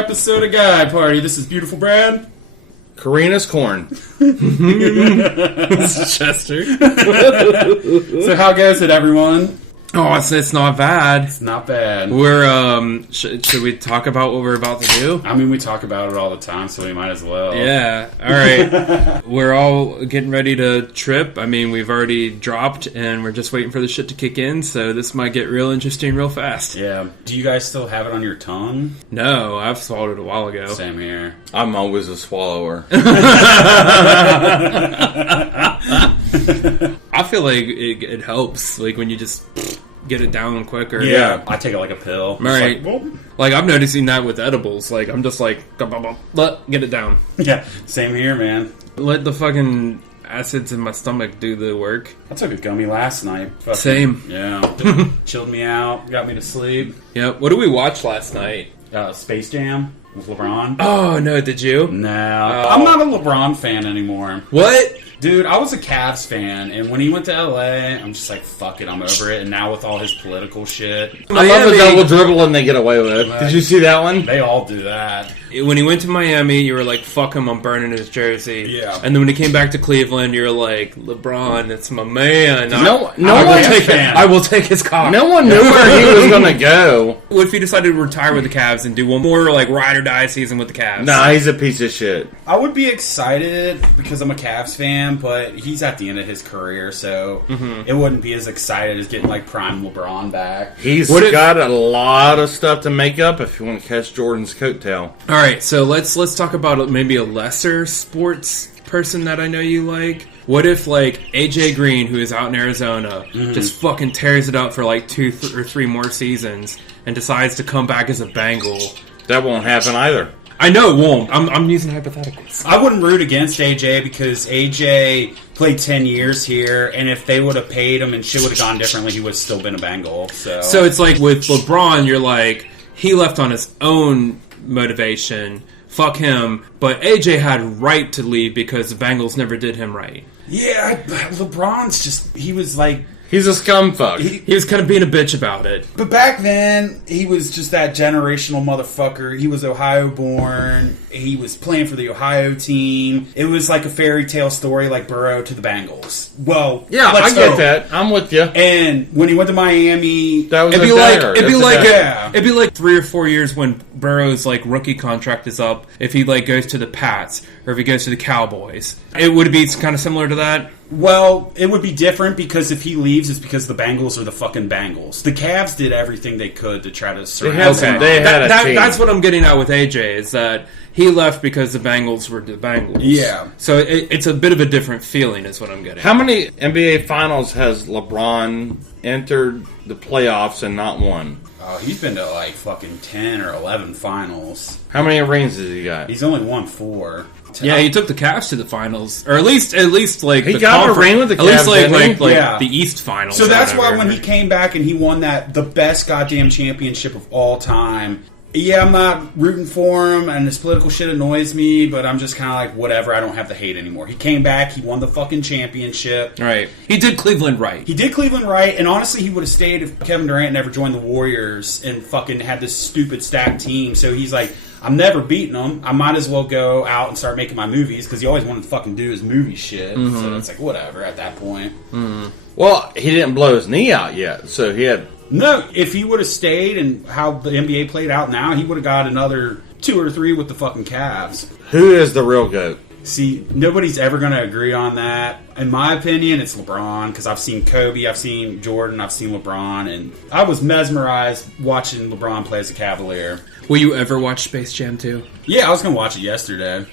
episode of Guy Party. This is Beautiful Brad. Karina's corn. This is Chester. So how goes it, everyone? Oh, it's not bad. It's not bad. We're, should we talk about what we're about to do? I mean, we talk about it all the time, so we might as well. Yeah, alright. We're all getting ready to trip. I mean, we've already dropped, and we're just waiting for the shit to kick in, so this might get real interesting real fast. Yeah. Do you guys still have it on your tongue? No, I've swallowed it a while ago. Same here. I'm always a swallower. I feel like it helps, like when you just get it down quicker. Yeah, I take it like a pill. Right. Like, I'm noticing that with edibles. Like, I'm just like, get it down. yeah, same here, man. Let the fucking acids in my stomach do the work. I took a gummy last night. Fucking, Same. Yeah. Chilled me out, got me to sleep. Yep. What did we watch last night? Space Jam with LeBron. Oh, no, did you? No. I'm not a LeBron fan anymore. What? Dude, I was a Cavs fan, and when he went to LA, I'm just like, fuck it, I'm over it. And now with all his political shit, I love the double dribbling they get away with. Did you see that one? they all do that. When he went to Miami, you were like, fuck him, I'm burning his jersey. Yeah. And then when he came back to Cleveland, you were like, LeBron, it's my man. I will take his cock. No one knew where he was going to go. What if he decided to retire with the Cavs and do one more like ride or die season with the Cavs? Nah, he's a piece of shit. I would be excited because I'm a Cavs fan, but he's at the end of his career, so it wouldn't be as excited as getting like prime LeBron back. He's got a lot of stuff to make up if you want to catch Jordan's coattail. All right, so let's talk about maybe a lesser sports person that I know you like. What if like AJ Green, who is out in Arizona, just fucking tears it up for like 2 or 3 more seasons and decides to come back as a Bengal? That won't happen either. I know it won't. I'm using hypotheticals. I wouldn't root against AJ because AJ played 10 years here, and if they would have paid him and shit would have gone differently, he would have still been a Bengal. So it's like with LeBron, you're like, he left on his own motivation. Fuck him. But AJ had right to leave because the Bengals never did him right. Yeah, LeBron's just, he was like... He's a scumfuck. He was kind of being a bitch about it. But back then, he was just that generational motherfucker. He was Ohio-born. He was playing for the Ohio team. It was like a fairy tale story like Burrow to the Bengals. Well, yeah, I get that. I'm with you. And when he went to Miami... That was it'd be like 3 or 4 years when Burrow's like rookie contract is up. If he like goes to the Pats or if he goes to the Cowboys, it would be kind of similar to that. Well, it would be different because if he leaves, it's because the Bengals are the fucking Bengals. The Cavs did everything they could to try to surround him. That's what I'm getting at with AJ, is that he left because the Bengals were the Bengals. Yeah. So it's a bit of a different feeling is what I'm getting at. How many NBA Finals has LeBron entered the playoffs and not won? Oh, he's been to like fucking 10 or 11 finals. How many rings has he got? He's only won 4. Yeah, he took the Cavs to the finals, or at least like he the got a ring with the Cavs. At least like the East Finals. So that's why when he came back and he won the best goddamn championship of all time. Yeah, I'm not rooting for him, and this political shit annoys me, but I'm just kind of like, whatever, I don't have the hate anymore. He came back, he won the fucking championship. Right. He did Cleveland right. He did Cleveland right, and honestly, he would have stayed if Kevin Durant never joined the Warriors and fucking had this stupid stacked team. So he's like, I'm never beating them. I might as well go out and start making my movies, because he always wanted to fucking do his movie shit. So it's like, whatever at that point. Well, he didn't blow his knee out yet, so he had... No, if he would have stayed and how the NBA played out now, he would have got another 2 or 3 with the fucking Cavs. Who is the real GOAT? See, nobody's ever going to agree on that. In my opinion, it's LeBron, because I've seen Kobe, I've seen Jordan, I've seen LeBron, and I was mesmerized watching LeBron play as a Cavalier. Will you ever watch Space Jam 2? Yeah, I was going to watch it yesterday.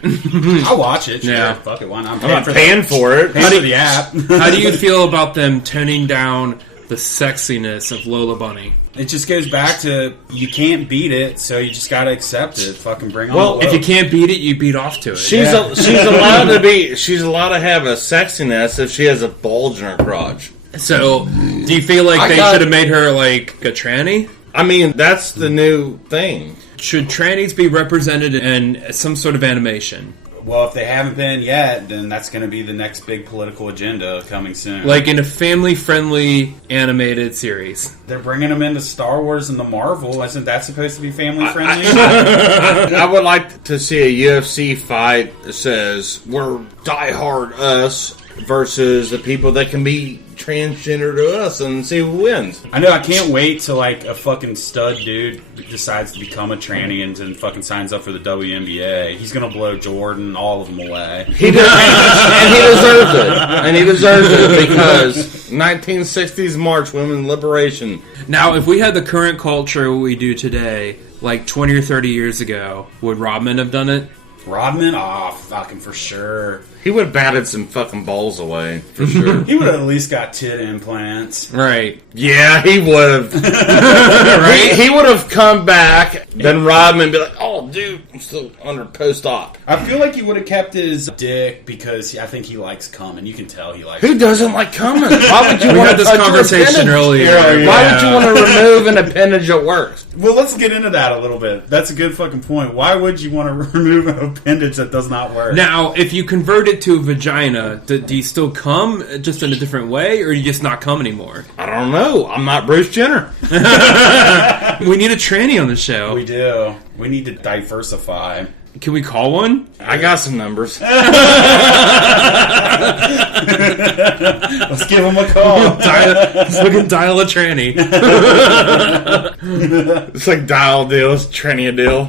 I'll watch it. Sure. Yeah. Fuck it, why not? I'm not paying for it. Paying for the app. How do you feel about them toning down the sexiness of Lola Bunny? It just goes back to you can't beat it, so you just gotta accept it. Fucking bring on. Well, the if you can't beat it, you beat off to it. She's allowed to be. She's allowed to have a sexiness if she has a bulge in her crotch. So, do you feel like they should have made her like a tranny? I mean, that's the new thing. Should trannies be represented in some sort of animation? Well, if they haven't been yet, then that's going to be the next big political agenda coming soon. Like in a family-friendly animated series. They're bringing them into Star Wars and the Marvel. Isn't that supposed to be family-friendly? I would like to see a UFC fight that says, we're diehard us versus the people that can be transgender to us and see who wins. I know, I can't wait till like a fucking stud dude decides to become a tranny and fucking signs up for the WNBA. He's gonna blow Jordan, all of them away. He does, and he deserves it. And he deserves it because 1960s March, women's liberation. Now, if we had the current culture we do today, like 20 or 30 years ago, would Rodman have done it? Rodman? Oh, fucking for sure. He would have batted some fucking balls away, for sure. He would have at least got tit implants. Right. Yeah, he would have. Right? He would have come back, then Rodman be like, oh, dude, I'm still under post-op. I feel like he would have kept his dick because I think he likes coming. You can tell he likes Who doesn't like coming? Why would you We want had to this conversation earlier. Why would you want to remove an appendage that works? Well, let's get into that a little bit. That's a good fucking point. Why would you want to remove an appendage that does not work? Now, if you convert it to a vagina, do you still come just in a different way, or do you just not come anymore? I don't know. I'm not Bruce Jenner. We need a tranny on the show. We do. We need to diversify. Can we call one? I got some numbers. Let's give him a call. Fucking dial a tranny. It's like dial deal. It's tranny a deal.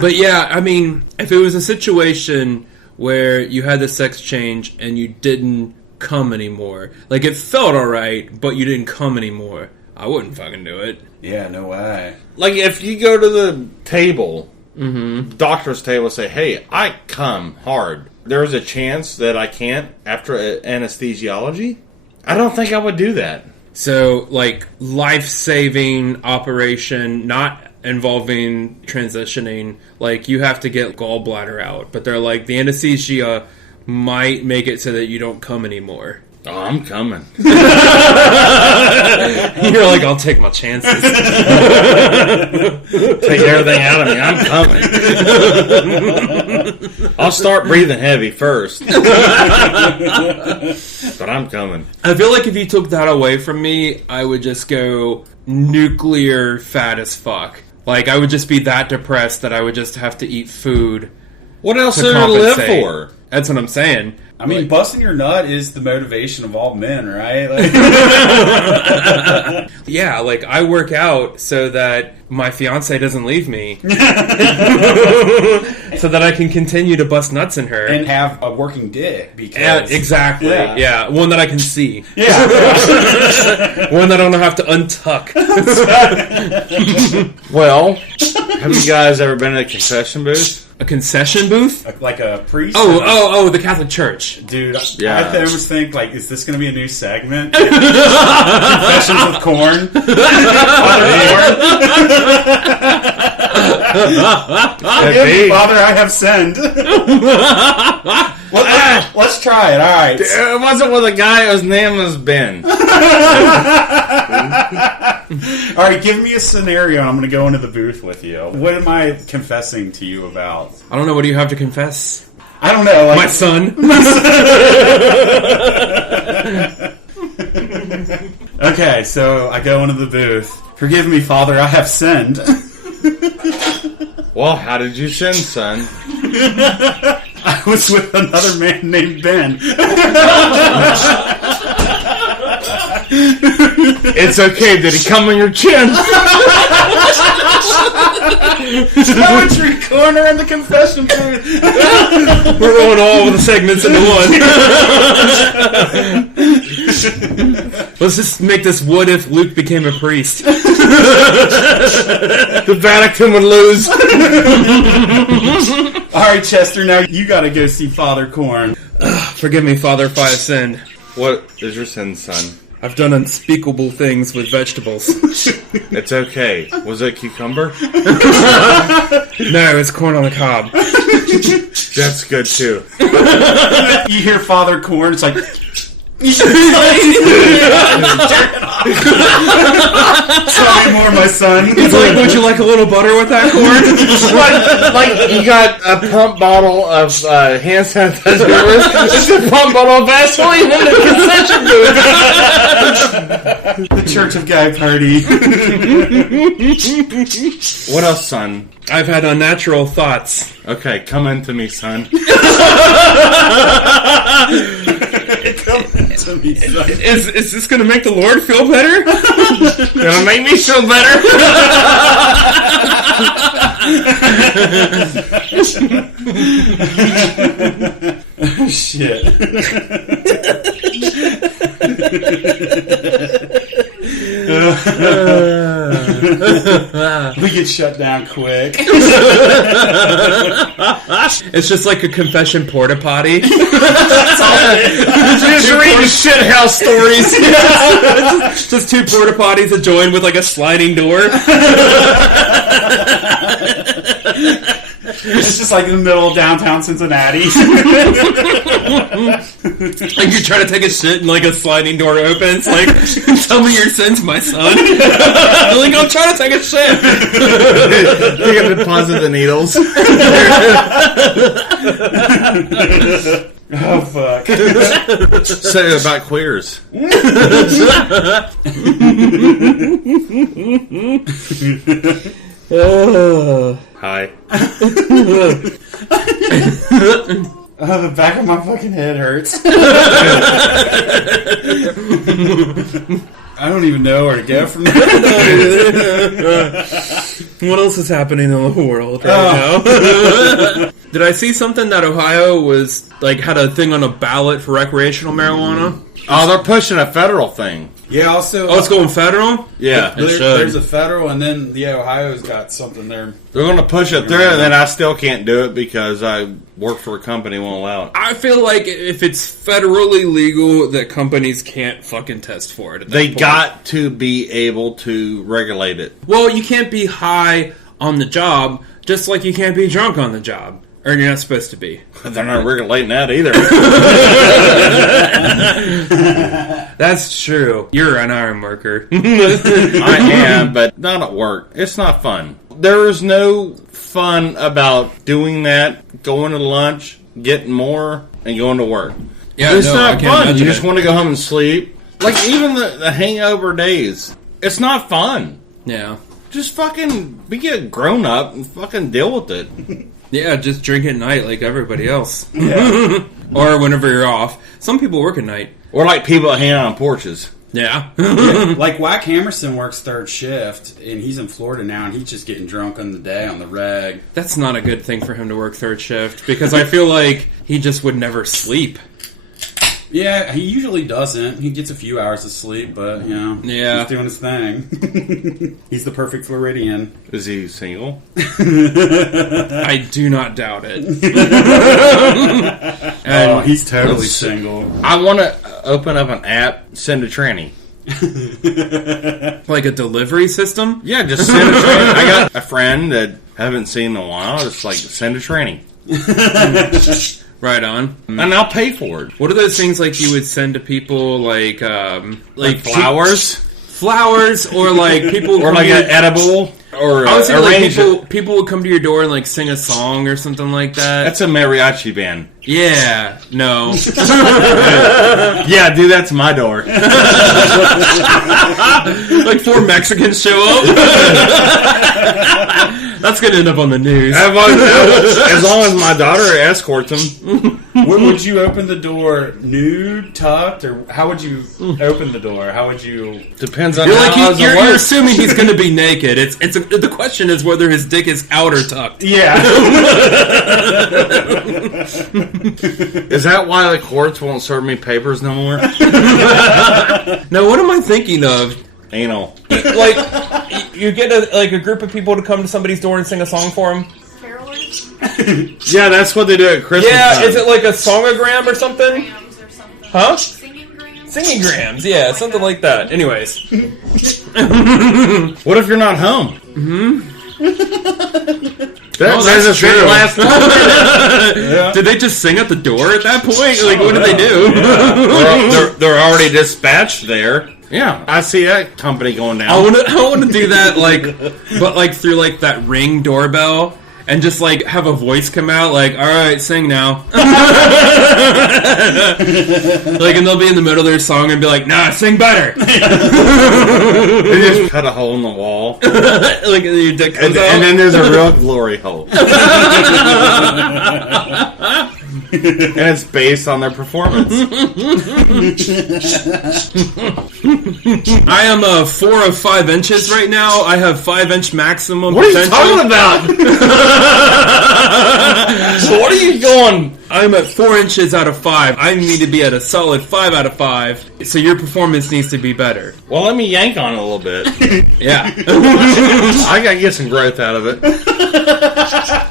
But yeah, I mean, if it was a situation where you had the sex change and you didn't come anymore, like it felt alright, but you didn't come anymore, I wouldn't fucking do it. Yeah, no way. Like if you go to the table, doctor's table, say, hey, I come hard. There's a chance that I can't after anesthesiology? I don't think I would do that. So, like, life-saving operation, not involving transitioning, like, you have to get gallbladder out. But they're like, the anesthesia might make it so that you don't come anymore. Oh, I'm coming. You're like, I'll take my chances. Take everything out of me. I'm coming. I'll start breathing heavy first. But I'm coming. I feel like if you took that away from me, I would just go nuclear fat as fuck. Like, I would just be that depressed that I would just have to eat food. What else to do I live compensate. for? That's what I'm saying. I mean, busting your nut is the motivation of all men, right? Like, yeah, like I work out so that my fiance doesn't leave me. So that I can continue to bust nuts in her. and have a working dick because Yeah, exactly. Yeah. Yeah, one that I can see. Yeah. One that I don't have to untuck. Well, have you guys ever been in a confession booth? A concession booth? Like a priest. Oh, the Catholic Church. Dude, Yeah. I almost think, like, is this going to be a new segment? Confessions with Corn? Father, I have sinned. Let's try it, alright. It wasn't with a guy whose name was Ben. Alright, give me a scenario and I'm going to go into the booth with you. What am I confessing to you about? I don't know, what do you have to confess? I don't know. Like, My son. Okay, so I go into the booth. Forgive me, Father, I have sinned. Well, how did you sin, son? I was with another man named Ben. It's okay. Did he come on your chin? Poetry corner in the confession booth. We're rolling all of the segments into one. Let's just make this what if Luke became a priest. The Vatican would lose. Alright, Chester, now you gotta go see Father Corn. Forgive me, Father, if I have sinned. What is your sin, son? I've done unspeakable things with vegetables. It's okay. Was it cucumber? No, it's corn on the cob. That's good, too. You hear Father Corn, it's like... Tell me more, my son. He's like, would you like a little butter with that corn? like you got a pump bottle of hand sanitizer. It's a pump bottle of Vaseline in the concession booth. The Church of Guy party. What else, son? I've had unnatural thoughts. Okay, come into me, son. Come to me, son. Is this going to make the Lord feel better? Gonna make me feel better. Oh, shit. We get shut down quick. It's just like a confession porta potty. Just reading shithouse stories. Just two porta potties that join with like a sliding door. It's just like in the middle of downtown Cincinnati. Like you're trying to take a shit and like a sliding door opens. Like, tell me your sins, my son. Like, I'm trying to take a shit. You gotta deposit the needles. Oh, fuck. Say about queers. Hi. Oh, the back of my fucking head hurts. I don't even know where to go from there. What else is happening in the world right now? Did I see something that Ohio was like had a thing on a ballot for recreational marijuana? Oh, they're pushing a federal thing. Yeah, also... Oh, it's going federal? Yeah. There's a federal, and then, Ohio's got something there. They're going to push it through, and then I still can't do it because I work for a company won't allow it. I feel like if it's federally legal, that companies can't fucking test for it. They got to be able to regulate it. Well, you can't be high on the job, just like you can't be drunk on the job. Or you're not supposed to be. They're not regulating that either. That's true. You're an iron worker. I am, but not at work. It's not fun. There is no fun about doing that, going to lunch, getting more, and going to work. Yeah, it's no, I not can't fun. You imagine just it. want to go home and sleep. Like, even the hangover days. It's not fun. Yeah. Just fucking be a grown up and fucking deal with it. Yeah, just drink at night like everybody else. Yeah. Or whenever you're off. Some people work at night. Or like people that hang out on porches. Yeah. Like Wack Hammerson works third shift, and he's in Florida now, and he's just getting drunk on the day on the reg. That's not a good thing for him to work third shift, because I feel like he just would never sleep. Yeah, he usually doesn't. He gets a few hours of sleep, but, Yeah. he's doing his thing. He's the perfect Floridian. Is he single? I do not doubt it. And he's totally single. I want to open up an app, send a tranny. like a delivery system? Yeah, just send a tranny. I got a friend that I haven't seen in a while. Just like, send a tranny. Right on. And I'll pay for it. What are those things like you would send to people like flowers? Flowers, or like people Or like an edible? Or I was thinking like arrange people would come to your door and like sing a song or something like that. That's a mariachi band. Yeah, no. Yeah, dude, that's my door. Like 4 Mexicans show up. That's gonna end up on the news. As long as my daughter escorts them. Would you open the door nude, tucked, or how would you open the door? How would you... Depends on You're how like how's it you're work. assuming he's gonna be naked. The question is whether his dick is out or tucked. Yeah. Is that why the courts won't serve me papers no more? Now, what am I thinking of? Anal. Like, you get a group of people to come to somebody's door and sing a song for them? Carolers? Yeah, that's what they do at Christmas Yeah, time. is it like a songogram or something? Grams or something. Huh? Singing grams? Singing grams, yeah, something like that. Anyways. What if you're not home? Oh, Says that's it's been true. last 2 minutes. Did they just sing at the door at that point? Like, what did they do? They're already dispatched there. Yeah, I see that company going down. I want to do that, like, but like through like that Ring doorbell, and just like have a voice come out, like, all right, sing now. Like, and they'll be in the middle of their song and be like, nah, sing better. They just cut a hole in the wall, Like your dick comes out. and then there's a real glory hole. And it's based on their performance. I am 4 of 5 inches right now. I have 5-inch maximum What are you potential. talking about? So what are you going? I'm at 4 inches out of 5. I need to be at a solid 5 out of 5. So your performance needs to be better. Well, let me yank on it a little bit. Yeah. I gotta get some growth out of it.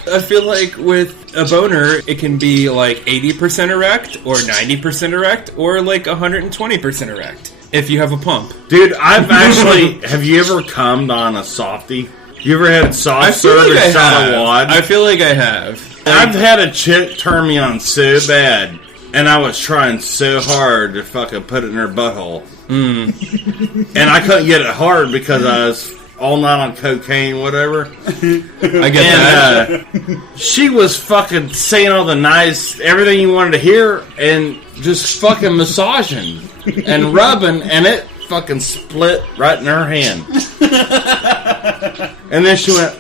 I feel like with a boner, it can be like 80% erect, or 90% erect, or like 120% erect if you have a pump. Dude, I've actually... Have you ever cummed on a softie? You ever had soft serve and shot a wad? I feel like I have. I've had a chick turn me on so bad, and I was trying so hard to fucking put it in her butthole. And I couldn't get it hard because I was all night on cocaine, whatever. I get that. She was fucking saying all the nice, everything you wanted to hear, and just fucking massaging and rubbing, and it fucking split right in her hand. And then she went...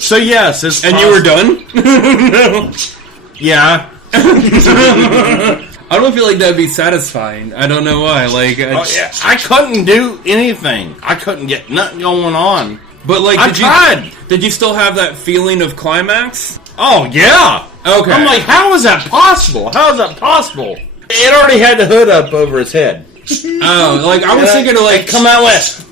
So yes, it's And you were done? Yeah. I don't feel like that'd be satisfying. I don't know why. Like, I couldn't do anything. I couldn't get nothing going on. But like, I tried. Did you still have that feeling of climax? Oh yeah. Okay. I'm like, how is that possible? How is that possible? It already had the hood up over his head. Oh, like I was thinking of like come out west.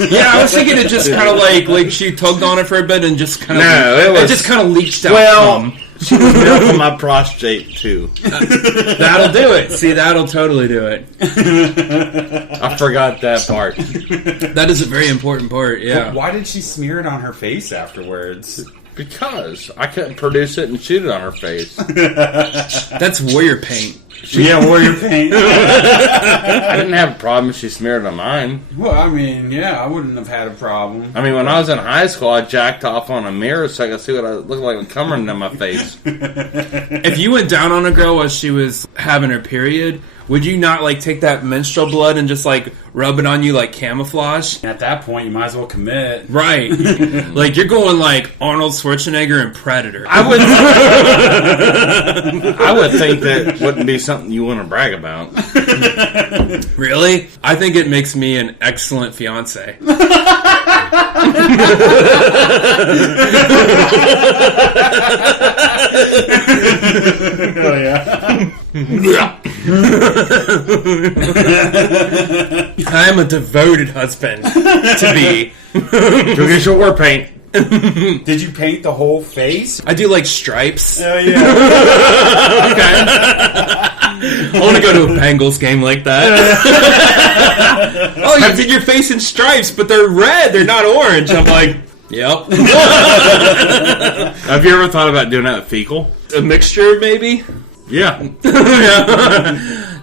Yeah, I was thinking it just kind of like she tugged on it for a bit and just kind of it just kind of leached out. Well, she was milking my prostate too. That'll do it. See, that'll totally do it. I forgot that part. That is a very important part. Yeah. But why did she smear it on her face afterwards? Because I couldn't produce it and shoot it on her face. That's warrior paint. Yeah, warrior paint. I didn't have a problem if she smeared it on mine. Well, I mean, yeah, I wouldn't have had a problem. I mean, when I was in high school, I jacked off on a mirror so I could see what I looked like coming into my face. If you went down on a girl while she was having her period, would you not like take that menstrual blood and just like rub it on you like camouflage? At that point, you might as well commit. Right. Like you're going like Arnold Schwarzenegger and Predator. I would think that wouldn't be something you want to brag about. Really? I think it makes me an excellent fiance. Oh, yeah. I'm a devoted husband to be. Go get your war paint. Did you paint the whole face? I do like stripes. Oh, yeah. Okay. I want to go to a Bengals game like that. Oh, you did your face in stripes, but they're red. They're not orange. I'm like, yep. Have you ever thought about doing that with fecal? A mixture, maybe? Yeah.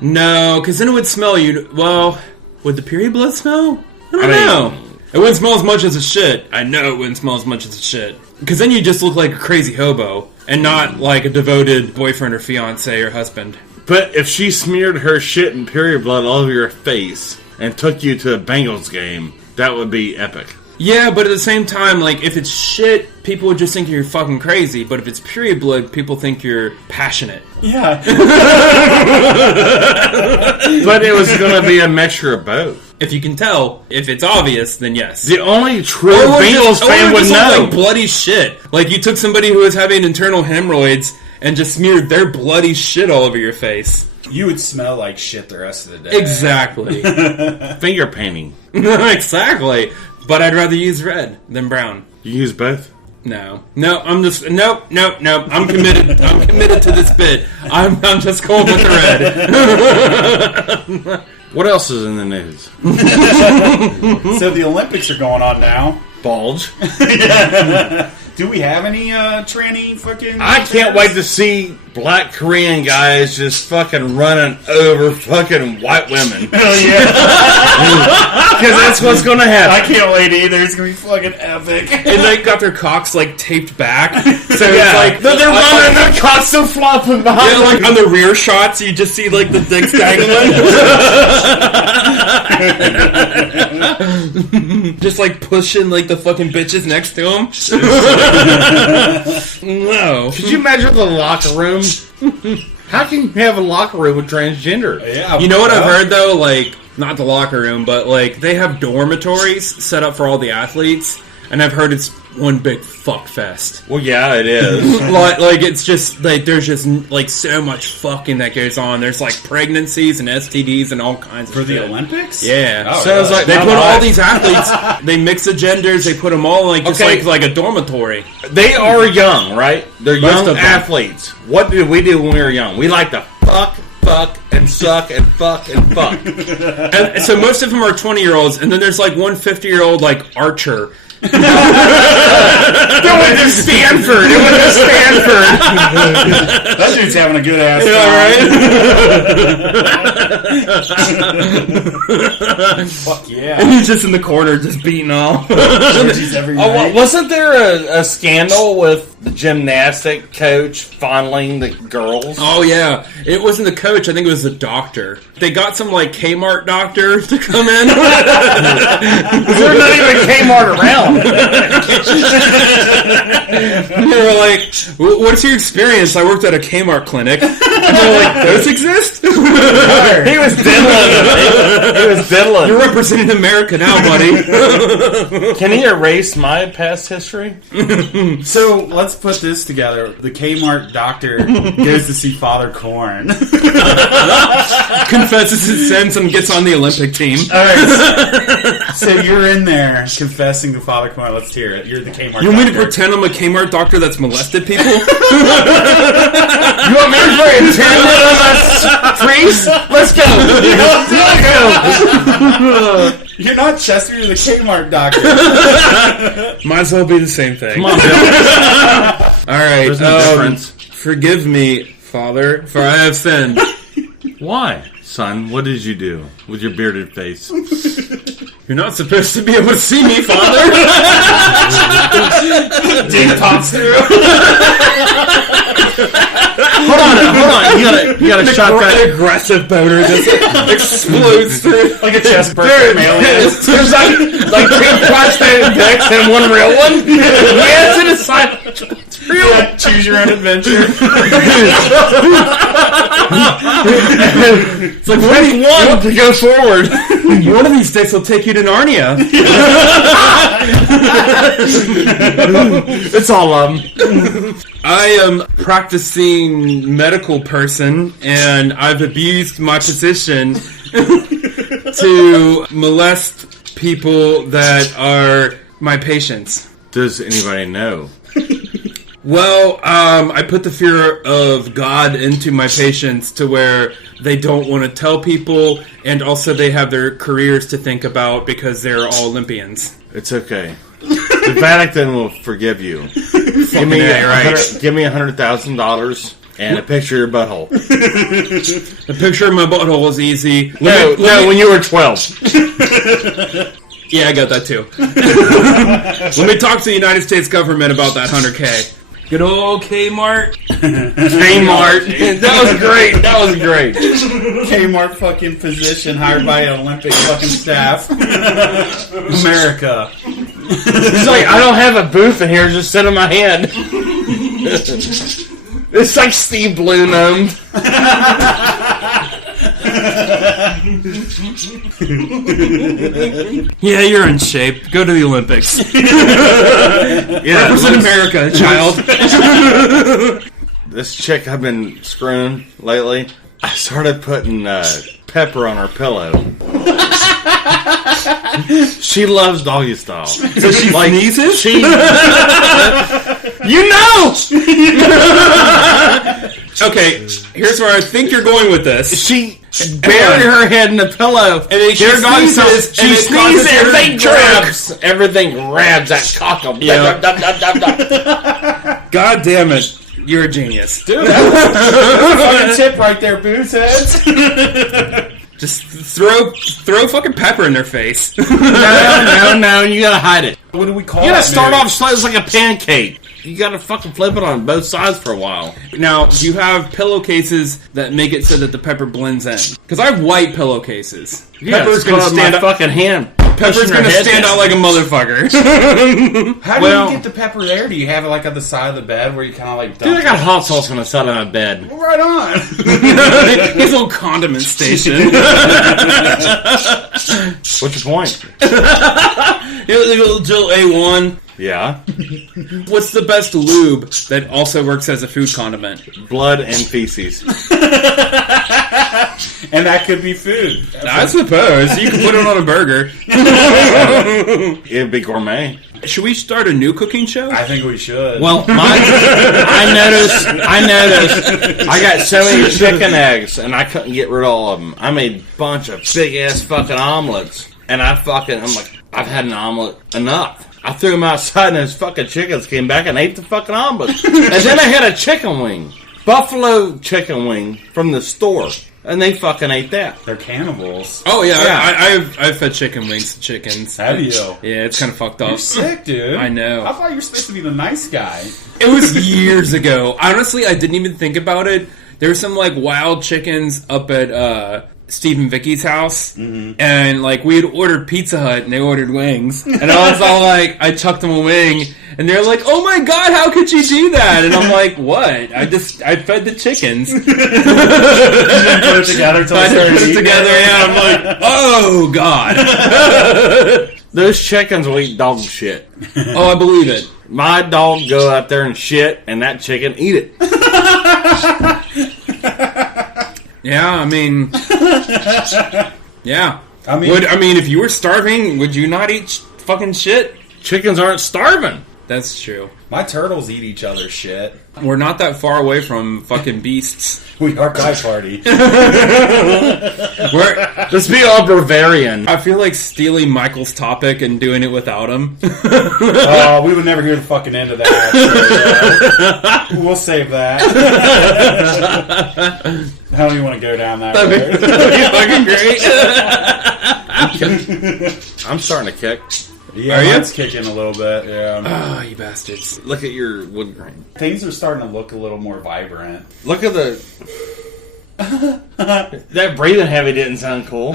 No, because then it would smell. Well, would the period blood smell? I don't mean, know. It wouldn't smell as much as a shit. I know it wouldn't smell as much as a shit. Because then you just look like a crazy hobo, and not like a devoted boyfriend or fiance or husband. But if she smeared her shit and period blood all over your face and took you to a Bengals game, that would be epic. Yeah, but at the same time, like, if it's shit, people would just think you're fucking crazy. But if it's period blood, people think you're passionate. Yeah. But it was going to be a mixture of both. If you can tell, if it's obvious, then yes. The only true Or Bengals fan would just know. look like bloody shit. Like, you took somebody who was having internal hemorrhoids and just smeared their bloody shit all over your face. You would smell like shit the rest of the day. Exactly. Finger painting. Exactly. But I'd rather use red than brown. You use both? No, I'm just nope. I'm committed. I'm committed to this bit. I'm just going with the red. What else is in the news? So the Olympics are going on now. Bulge. Do we have any tranny fucking... I can't wait to see black Korean guys just fucking running over fucking white women. Hell yeah. Because that's what's going to happen. I can't wait either. It's going to be fucking epic. And they got their cocks like taped back, so it's like they're running, their cocks still flopping behind yeah, like on the rear shots, you just see like the dicks dangling, just like pushing like the fucking bitches next to him. No, Could you imagine the locker room? How can you have a locker room with transgender? Yeah, you know what I've heard though, like not the locker room, but like they have dormitories set up for all the athletes, and I've heard it's one big fuck fest. Well, yeah, it is. Like it's just like there's just like so much fucking that goes on. There's like pregnancies and STDs and all kinds For of the shit. Olympics? Yeah. Oh, Sounds like They my put all life. these athletes, they mix the genders, they put them all like just Okay. like a dormitory. They are young, right? They're Most young of them. athletes. What did we do when we were young? We like to fuck, and suck, and fuck, and fuck. And so most of them are 20-year-olds, and then there's like one 50-year-old like archer. They went to Stanford. That dude's having a good ass time. Fuck And yeah. he's just in the corner just beating off. Orgies every Oh, night. wasn't there a scandal with the gymnastic coach fondling the girls? Oh yeah, it wasn't the coach. I think it was the doctor. They got some like Kmart doctor to come in. There's not even Kmart around. They were like, "What's your experience?" I worked at a Kmart clinic. And they're like, "Those exist?" He was diddling. You're representing America now, buddy. Can he erase my past history? So let's put this together. The Kmart doctor goes to see Father Korn. Confesses his sins and gets on the Olympic team. All right. So you're in there confessing to Father Korn. Let's hear it. You're the Kmart You want me to doctor. pretend I'm a Kmart doctor that's molested people? You want me to pretend I'm a priest? Let's go. You're not Chester. You're the Kmart doctor. Might as well be the same thing. Come on, Bill. All right. There's no difference. Forgive me, Father, for I have sinned. Why, son? What did you do with your bearded face? You're not supposed to be able to see me, Father. Dick pops through. Hold on. You gotta shot that. Aggressive boner just explodes through. Like a chest burst from aliens. There's like two prosthetic dicks and one real one. Yes, it is silent. It's real. Yeah, choose your own adventure. It's like One to go forward. one of these dicks will take you to Narnia. It's all of them. I am practicing medical person, and I've abused my position to molest people that are my patients. Does anybody know? Well, I put the fear of God into my patients to where they don't want to tell people, and also they have their careers to think about because they're all Olympians. It's okay. The Vatican will forgive you. Give me $100,000 and a picture of your butthole. The picture of my butthole is easy. No, when you were 12. Yeah, I got that too. Let me talk to the United States government about that 100K. Good old Kmart. Kmart. That was great. Kmart fucking position hired by an Olympic fucking staff. America. He's like, I don't have a booth in here, just sit on my head. It's like Steve Blue gnomed. Yeah, you're in shape. Go to the Olympics. Yeah, Represent America, child. this chick I've been screwing lately, I started putting pepper on her pillow. She loves doggy style. So she sneezes? You You know! Okay, here's where I think you're going with this. She buried her head in the pillow, and then she sneezes, and it causes everything her grabs. Everything grabs that cock. Yeah. God damn it. You're a genius. Dude, that's a fucking tip right there, booze heads. Just throw fucking pepper in their face. No, you gotta hide it. What do we call it? You gotta start off slow, it's like a pancake. You gotta fucking flip it on both sides for a while. Now, do you have pillowcases that make it so that the pepper blends in? Because I have white pillowcases. Pepper's gonna stand up. Fucking hand. Pepper's gonna stand out like a motherfucker. How do you get the pepper there? Do you have it like on the side of the bed where you kind of like dump Dude, I got hot sauce on the side of my bed. Well, right on. His little condiment station. What's your point? Little Jill A1. Yeah. What's the best lube that also works as a food condiment? Blood and feces. And that could be food. I suppose. You can put it on a burger. It'd be gourmet. Should we start a new cooking show? I think we should. Well, I noticed I got so many chicken eggs, and I couldn't get rid of all of them. I made a bunch of big-ass fucking omelets, and I'm like, I've had an omelet enough. I threw them outside, and those fucking chickens came back and ate the fucking omelets. And then I had a chicken wing. Buffalo chicken wing from the store. And they fucking ate that. They're cannibals. Oh, yeah. I've fed chicken wings to chickens. Have you? Yeah, it's kind of fucked up. You're sick, dude. I know. I thought you were supposed to be the nice guy. It was years ago. Honestly, I didn't even think about it. There were some, like, wild chickens up at Steve and Vicky's house. Mm-hmm. And, like, we had ordered Pizza Hut, and they ordered wings. And I was all like, I chucked them a wing. And they're like, oh my god, how could you do that? And I'm like, what? I fed the chickens. You didn't put it together until I didn't put it together, yeah. I'm like, oh god. Those chickens will eat dog shit. Oh, I believe it. My dog go out there and shit, and that chicken eat it. Yeah, I mean... Yeah. I mean, if you were starving, would you not eat fucking shit? Chickens aren't starving. That's true. my turtles eat each other's shit. We're not that far away from fucking beasts. We are Guy Party. Let's be all Bavarian. I feel like stealing Michael's topic and doing it without him. Oh, we would never hear the fucking end of that. So, we'll save that. I don't even want to go down that road. That'd be fucking great. I'm starting to kick. Yeah, mine's kicking a little bit, yeah. Oh, you bastards. Look at your wood grain. Things are starting to look a little more vibrant. Look at the... That breathing heavy didn't sound cool.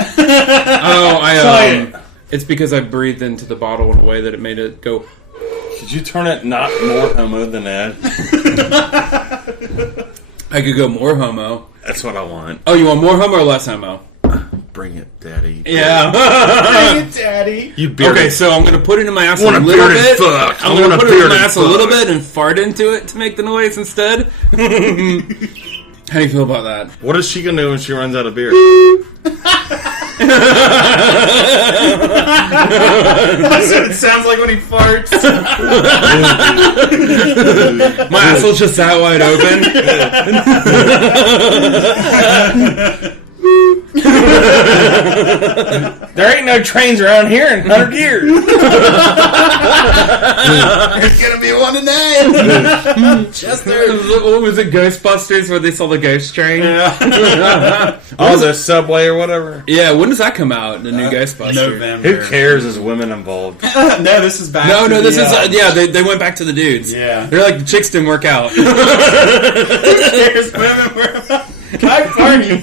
It's because I breathed into the bottle in a way that it made it go... Could you turn it not more homo than that? I could go more That's what I want. Oh, you want more homo or less homo? Bring it, Daddy. Yeah. Bring it, Daddy. You bearded. Okay, so I'm going to put it in my ass a want little bearded bit. fuck. I'm going to put it in my ass a little bit and fart into it to make the noise instead. How do you feel about that? What is she going to do when she runs out of beer? That's what it sounds like when he farts. My asshole's just that wide open. There ain't no trains around here in 100 years. There's gonna be one tonight. Chester. What was it, Ghostbusters, where they saw the ghost train? Yeah. Oh, the subway or whatever. Yeah, when does that come out? The new Ghostbusters. November. Who cares? There's women involved. No, this is back. No, to this the, is they went back to the dudes. Yeah. They're like, the chicks didn't work out. There's women. Guy Party.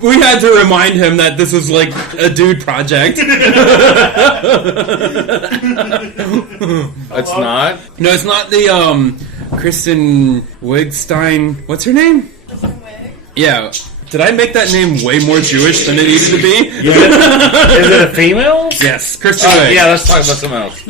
We had to remind him that this was like a dude project. It's not. No, it's not the Kristen Wigstein. What's her name? Kristen Wiig. Yeah. Did I make that name way more Jewish than it needed to be? Is it a female? Yes, Kristen Wiig. Yeah, let's talk about something else.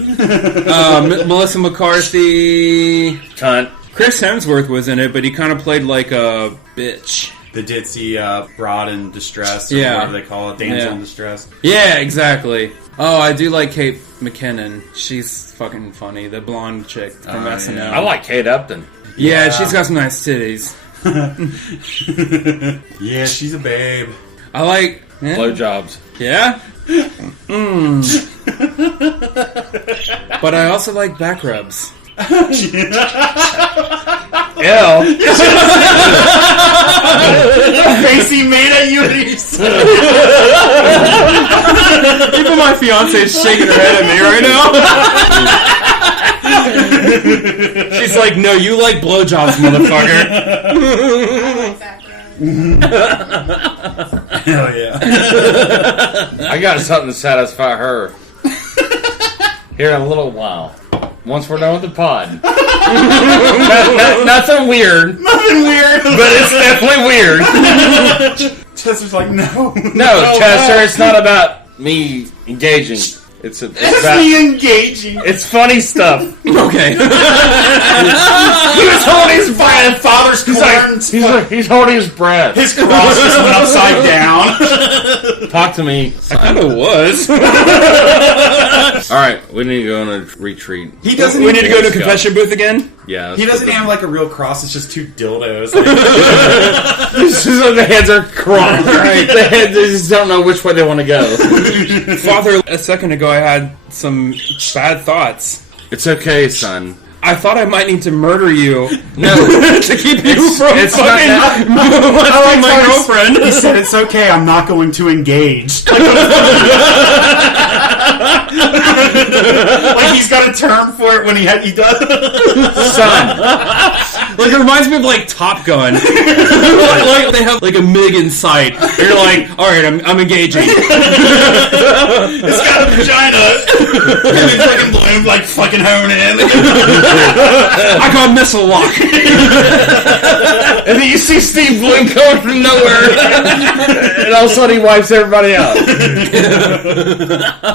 Melissa McCarthy. Cunt. Chris Hemsworth was in it, but he kind of played like a bitch. the ditzy broad in distress, or Yeah. whatever they call it, damsel Yeah. in distress. Yeah, exactly. Oh, I do like Kate McKinnon. She's fucking funny. The blonde chick from SNL. yeah. I like Kate Upton. Yeah, she's got some nice titties. Yeah, she's a babe. I like... Yeah? Blowjobs. Yeah? But I also like back rubs. Ew. Face he made at you. Even my fiance is shaking her head at me right now. She's like, no, you like blowjobs, motherfucker. Hell yeah. I got something to satisfy her. Here in a little while. Once we're done with the pod. Nothing weird, Nothing weird. but it's definitely weird. Chester's like, no. No, Chester, it's not about me engaging. It's about me engaging. it's funny stuff. Okay. He was holding his breath. Father's corn. He's holding his breath. His cross just went upside down. Talk to me. I kind of was. All right, we need to go on a retreat. He doesn't. We need to go to Let's go. confession booth again? Yeah, He doesn't have like a real cross. It's just two dildos. The heads are crossed. Right, the heads they just don't know which way they want to go. Father, a second ago I had some bad thoughts. It's okay, son. I thought I might need to murder you. No, to keep you from it's fucking not molesting my girlfriend. He said, "It's okay. I'm not going to engage." Like he's got a term for it when he does. son. Like it reminds me of like Top Gun. like they have like a MiG in sight. And you're like, all right, I'm engaging. It's got a vagina. And it's fucking bloom like fucking hone in. I got missile lock. And then you see Steve Bloom coming from nowhere, and all of a sudden he wipes everybody out.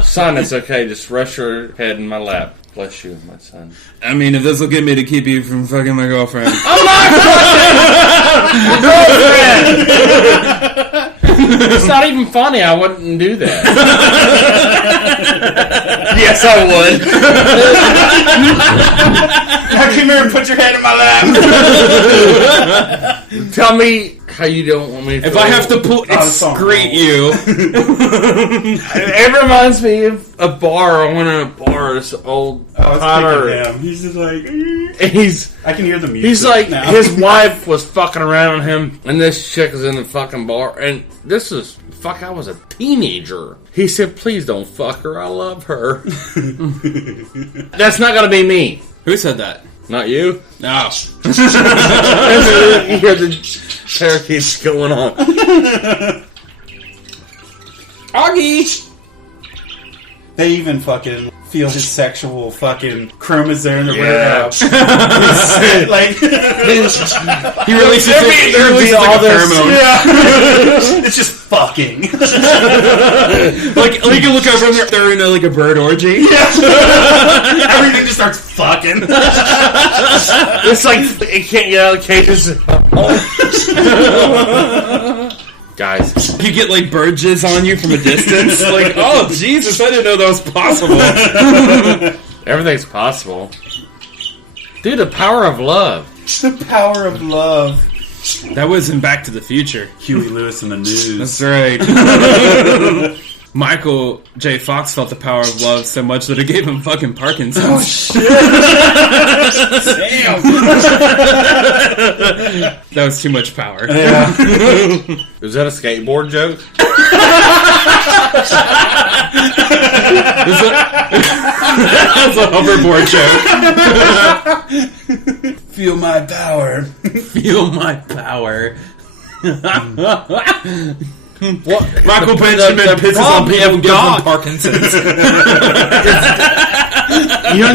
Son, it's okay. Just rest your head in my lap. Bless you, my son. I mean, if this will get me to keep you from fucking my girlfriend. It's not even funny. I wouldn't do that. Yes, I would. Now come here and put your head in my lap. Tell me how you don't want me to If feel. I have to excrete you. It reminds me of a bar. I went to a bar. This old Potter. Him. He's just like, And I can hear the music. he's like, now. his wife was fucking around with him, and this chick is in the fucking bar, and this is, I was a teenager. He said, please don't fuck her, I love her. That's not gonna be me. Who said that? Not you. No. You hear the parakeets going on. Augie! They even fucking feel his sexual fucking chromosome. Yeah. Like, He releases There'd be all like a this- pheromone. yeah. It's just fucking. Like you look over and they're in like a bird orgy. Everything just starts fucking. It's like, it can't get out of the cages. Guys. You get like bird jizz on you from a distance. Like, oh Jesus, I didn't know that was possible. Everything's possible. Dude, the power of love. The power of love. That was in Back to the Future. Huey Lewis in the news. That's right. Michael J. Fox felt the power of love so much that it gave him fucking Parkinson's. Damn. That was too much power. Yeah. Is that a skateboard joke? That's a hoverboard joke. Feel my power. Feel my power. What? Michael Benjamin pisses on people and gives them Parkinson's. You know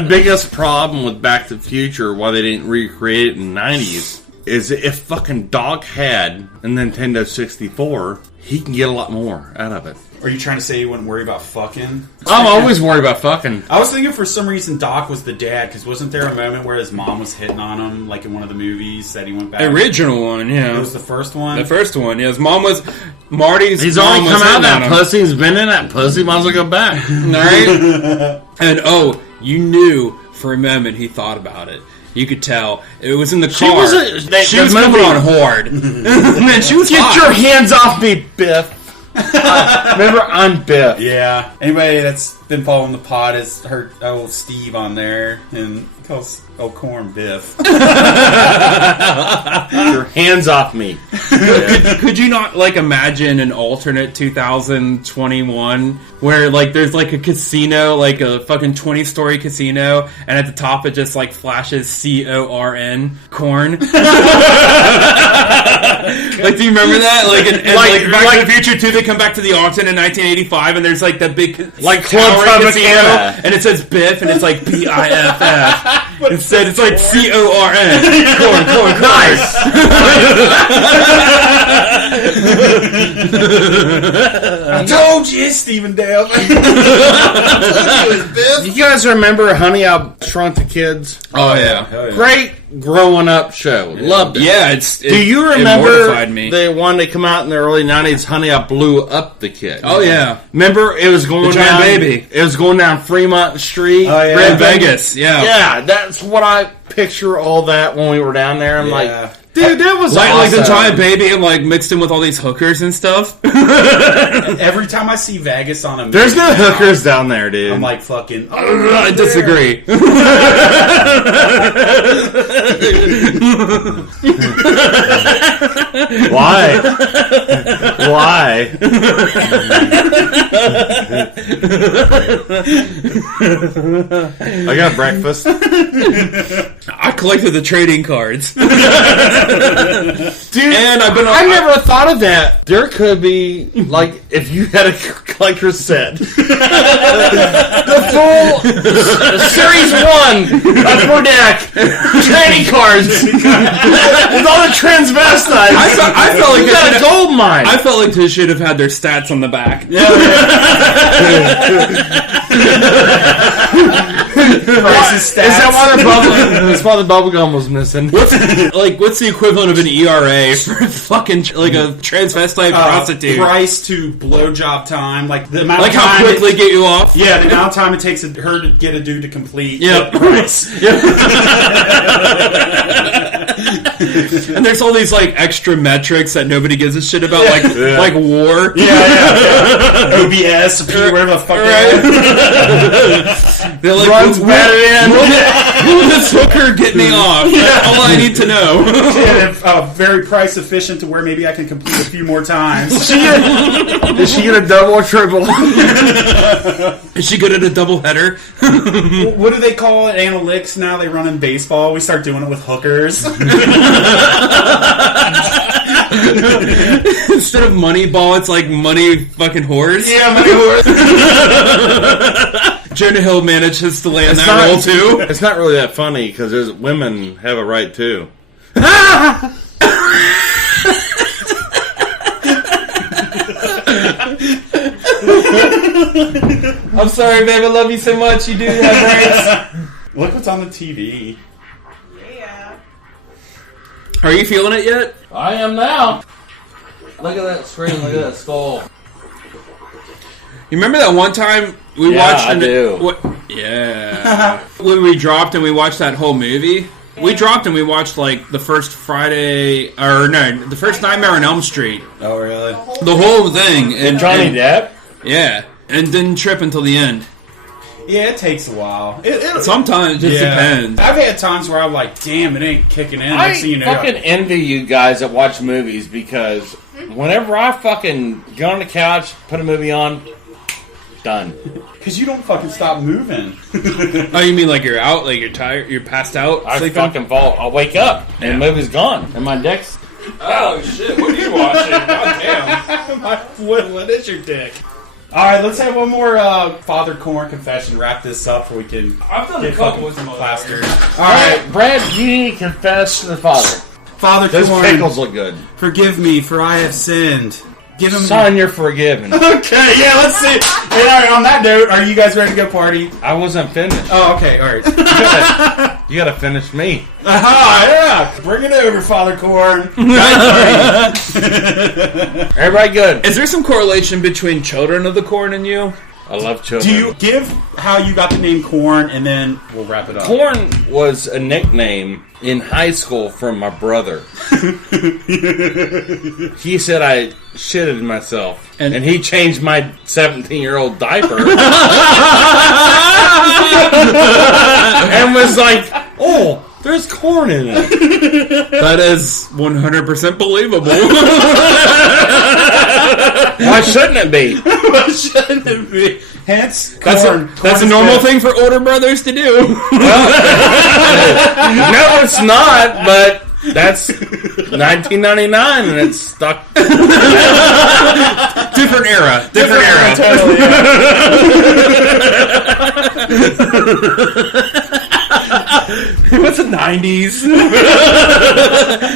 the biggest problem with Back to the Future, why they didn't recreate it in the 90s, is if fucking Doc had a Nintendo 64, he can get a lot more out of it. Are you trying to say you wouldn't worry about fucking? I'm always worried about fucking. I was thinking for some reason Doc was the dad, because wasn't there a moment where his mom was hitting on him, like in one of the movies that he went back? Original one, yeah. It was the first one? The first one, yeah. His mom was... Marty's He's mom already was come out of hitting that on him. pussy. He's been in that pussy. Might as well go back. Right? And, you knew for a moment he thought about it. You could tell. It was in the car. She was coming on hard. And she was Get hot. your hands off me, Biff. Remember, I'm Biff. Yeah. Anybody that's been following the pod has heard old Steve on there, and he calls old Corn Biff. Get your hands off me. Could you not, like, imagine an alternate 2021 where, like, there's, like, a casino, like a fucking 20-story casino, and at the top it just, like, flashes C-O-R-N, corn? Like, do you remember that? Like, like Back to the Future 2, they come back to the auction in 1985, and there's, like, that big... Like Club Club casino, Tropicana. and it says Biff, and it's, like, B-I-F-F. Instead, it's, like, C-O-R-N. Corn. Nice. I told you, Stephen Dale. You guys remember Honey, I Shrunk the Kids? Oh, yeah. Great growing up show. Loved it. Yeah, Do you it remember mortified me. the one that came out in the early 90s, Honey, I Blew Up the Kid? Oh, yeah. Remember, it was going The Giant down... Baby. It was going down Fremont Street. Oh, yeah. Red Vegas, yeah. Yeah, that's what I picture all that when we were down there. I'm Yeah. like, dude, that was Like awesome. the Giant Baby and like mixed in with all these hookers and stuff. Every time I see Vegas on a movie, There's no hookers down there, dude. I'm like fucking. I disagree. Why? Why? I got breakfast. I collected the trading cards. Dude, And I've been on- I never thought of that. There could be, like, if you had a collector's set. The full Series 1 Upper Deck trading cards with all the transvestites. I felt like you got a gold mine. I felt like they should have had their stats on the back. Is that why the bubble? That's why the bubble gum was missing. What's the equivalent of an ERA for fucking like a transvestite prostitute? Price to blowjob time, like the amount Like of time how quickly get you off? Yeah, the amount of time it takes her to get a dude to complete. Yep. the price. And there's all these like extra metrics that nobody gives a shit about, like war. Yeah. OBS, whatever the fuck. They're like, Runs better will this hooker get me off? That's all I need to know. Very price efficient to where maybe I can complete a few more times. Is she gonna double or triple? Is she good at a double header? What do they call it? Analytics now they run in baseball. We start doing it with hookers. Instead of money ball, it's like money fucking horse. Yeah, money horse. Jonah Hill manages to land that role too. It's not really that funny because there's women have a right too. I'm sorry, babe. I love you so much. You do have rights. Look what's on the TV. Yeah. Are you feeling it yet? I am now. Look at that screen. Look at that skull. You remember that one time we Yeah, watched? I do. Yeah. When we dropped and we watched that whole movie. We dropped and we watched like the first the first Nightmare on Elm Street, Oh, really? the whole thing, and Johnny Depp. yeah, and didn't trip until the end. Yeah, it takes a while. Sometimes it just depends. I've had times where I'm like, damn, it ain't kicking in. I Next thing you know, fucking envy you guys that watch movies because whenever I fucking get on the couch, put a movie on, done. because you don't fucking stop moving. Oh, you mean like you're out, like you're tired, you're passed out? I sleeping? fucking fall. I'll wake up and the movie's gone and my dick's. Oh shit! What are you watching? God damn! What is your dick? All right, let's have one more Father Corn confession. Wrap this up so we can I've done get a couple fucking with some plastered. All right, Brad, you need to confess to the Father. Father Those Corn, pickles look good. forgive me, for I have sinned. Give him. Son, you're forgiven. Okay, yeah, let's see. Hey, all right, on that note, are you guys ready to go party? I wasn't finished. Oh, okay, all right. You gotta finish me. Yeah. Bring it over, Father Corn. Everybody good. Is there some correlation between Children of the Corn and you? I love children. Do you give how you got the name Corn, and then we'll wrap it up. Corn was a nickname in high school from my brother. He said I shitted myself, and he changed my 17-year-old diaper, and was like, "Oh, there's corn in it." That is 100% believable. Why shouldn't it be? What shouldn't it be? Hence, That's corn. a normal thing for older brothers to do. No, it's not, but that's 1999 and it's stuck. Different era. Different era. Totally. It was the 90s.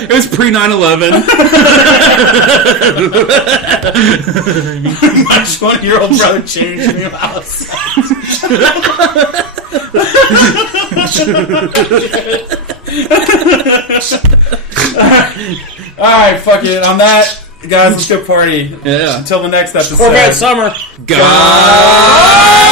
It was pre 9/11. My 20-year-old brother changed me outside. All right, fuck it. On that, guys, let's go party. Yeah. Until the next episode. Corvette Summer. God.